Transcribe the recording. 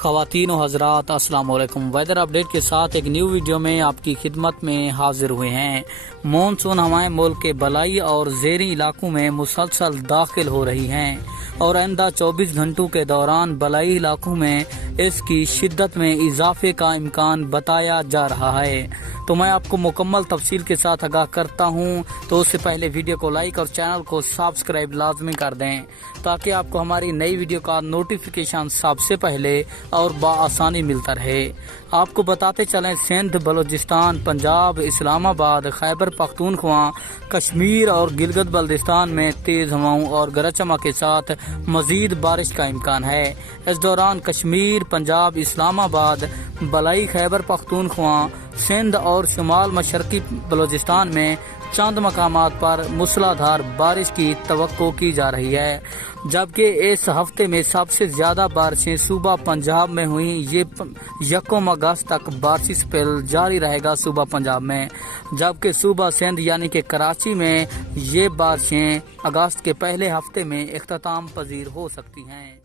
ख़वातीन और हज़रात, अस्सलाम वालेकुम। वेदर अपडेट के साथ एक न्यू वीडियो में आपकी खिदमत में हाजिर हुए हैं। मानसून हवाएं मुल्क के बलाई और ज़ेरी इलाकों में मुसलसल दाखिल हो रही हैं और आइंदा 24 घंटों के दौरान बलाई इलाकों में इसकी शिद्दत में इजाफे का इम्कान बताया जा रहा है। तो मैं आपको मुकम्मल तफसील के साथ आगाह करता हूँ, तो उससे पहले वीडियो को लाइक और चैनल को सब्सक्राइब लाजमी कर दें ताकि आपको हमारी नई वीडियो का नोटिफिकेशन सबसे पहले और बआसानी मिलता रहे। आपको बताते चलें, सिंध, बलूचिस्तान, पंजाब, इस्लामाबाद, खैबर पख्तूनख्वा, कश्मीर और गिलगित बल्तिस्तान में तेज़ हवाओं और गरज चमक के साथ मजीद बारिश का इम्कान है। इस दौरान कश्मीर, पंजाब, इस्लामाबाद, बलाई, खैबर पख्तूनख्वा, सिंध और शुमाल मशरकी बलूचिस्तान में चंद मकामात पर मूसलाधार बारिश की तवक्को की जा रही है, जबकि इस हफ्ते में सबसे ज्यादा बारिशें सूबा पंजाब में हुई। ये 1 अगस्त तक बारिश स्पेल जारी रहेगा सूबा पंजाब में, जबकि सूबा सिंध यानी कि कराची में ये बारिशें अगस्त के पहले हफ्ते में इख्तिताम पजीर हो सकती हैं।